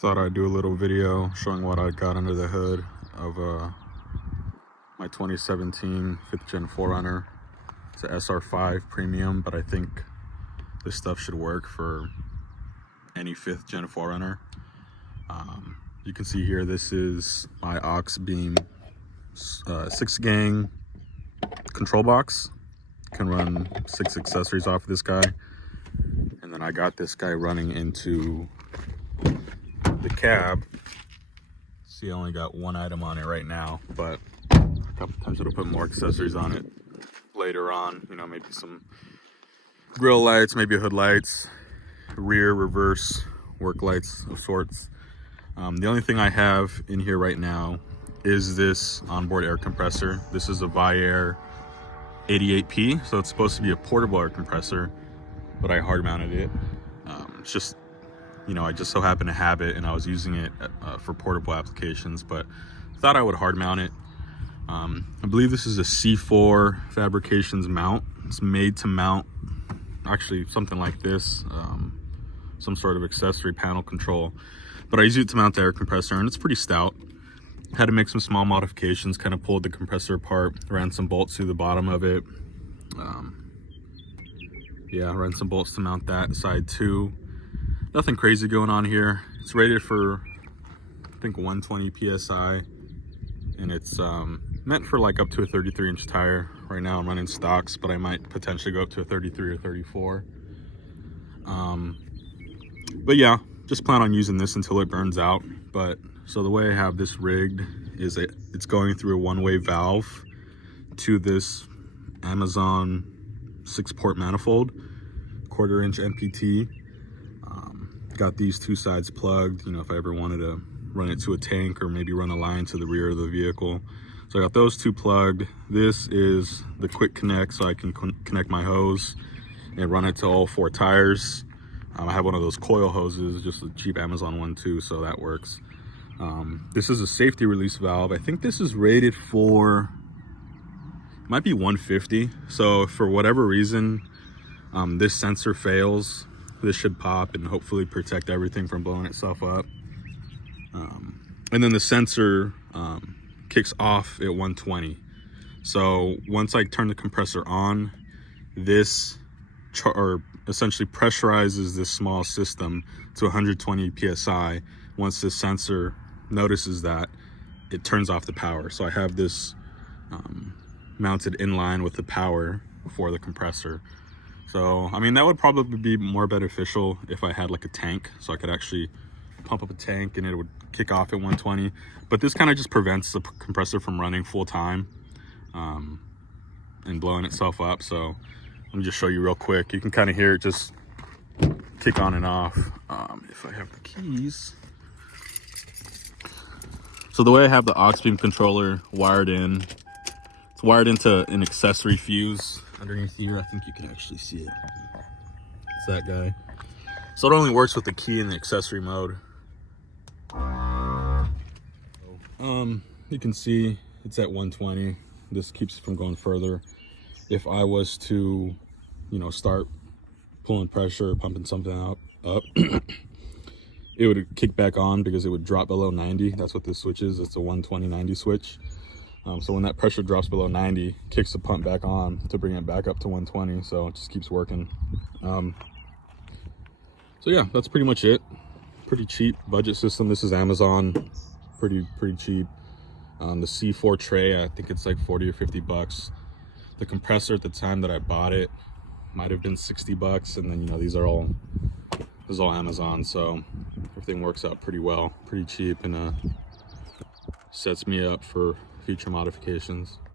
Thought I'd do a little video showing what I got under the hood of my 2017 5th Gen 4Runner. It's an SR5 premium, but I think this stuff should work for any 5th Gen 4Runner. You can see here, this is my Auxbeam 6-gang control box. Can run 6 accessories off of this guy. And then I got this guy running into the cab. See, I only got one item on it right now, but a couple times it'll put more accessories on it later on. You know, maybe some grill lights, maybe hood lights, rear, reverse, work lights of sorts. The only thing I have in here right now is this onboard air compressor. This is a viair 88P, so it's supposed to be a portable air compressor, but I hard mounted it. It's just, you know, I just so happen to have it, and I was using it for portable applications, but thought I would hard mount it. I believe this is a C4 Fabrications mount. It's made to mount actually something like this, some sort of accessory panel control, but I use it to mount the air compressor, and it's pretty stout. Had to make some small modifications, kind of pulled the compressor apart, ran some bolts through the bottom of it. Yeah, ran some bolts to mount that side too. Nothing crazy going on here. It's rated for, I think, 120 PSI, and it's meant for like up to a 33-inch tire. Right now I'm running stocks, but I might potentially go up to a 33 or 34. But yeah, just plan on using this until it burns out. But so the way I have this rigged is it's going through a one-way valve to this Amazon 6-port manifold, 1/4-inch NPT. Got these two sides plugged, you know, if I ever wanted to run it to a tank or maybe run a line to the rear of the vehicle. So I got those two plugged. This is the quick connect, so I can connect my hose and run it to all 4 tires. I have one of those coil hoses, just a cheap Amazon one too, so that works. This is a safety release valve. I think this is rated for, might be 150. So if for whatever reason this sensor fails, this should pop and hopefully protect everything from blowing itself up. And then the sensor kicks off at 120. So once I turn the compressor on, this essentially pressurizes this small system to 120 PSI. Once this sensor notices that, it turns off the power. So I have this mounted in line with the power for the compressor. So, I mean, that would probably be more beneficial if I had like a tank, so I could actually pump up a tank and it would kick off at 120. But this kind of just prevents the compressor from running full time and blowing itself up. So let me just show you real quick. You can kind of hear it just kick on and off. If I have the keys. So the way I have the Auxbeam controller wired in, it's wired into an accessory fuse underneath here. I think you can actually see it. It's that guy. So it only works with the key in the accessory mode. You can see it's at 120. This keeps it from going further. If I was to, you know, start pulling pressure, pumping something up, it would kick back on because it would drop below 90. That's what this switch is. It's a 120/90 switch. So when that pressure drops below 90, kicks the pump back on to bring it back up to 120. So it just keeps working. So yeah, that's pretty much it. Pretty cheap budget system. This is Amazon. Pretty cheap. The C4 tray, I think it's like 40 or 50 bucks. The compressor at the time that I bought it might have been 60 bucks. And then, you know, this is all Amazon. So everything works out pretty well, pretty cheap, and sets me up for future modifications.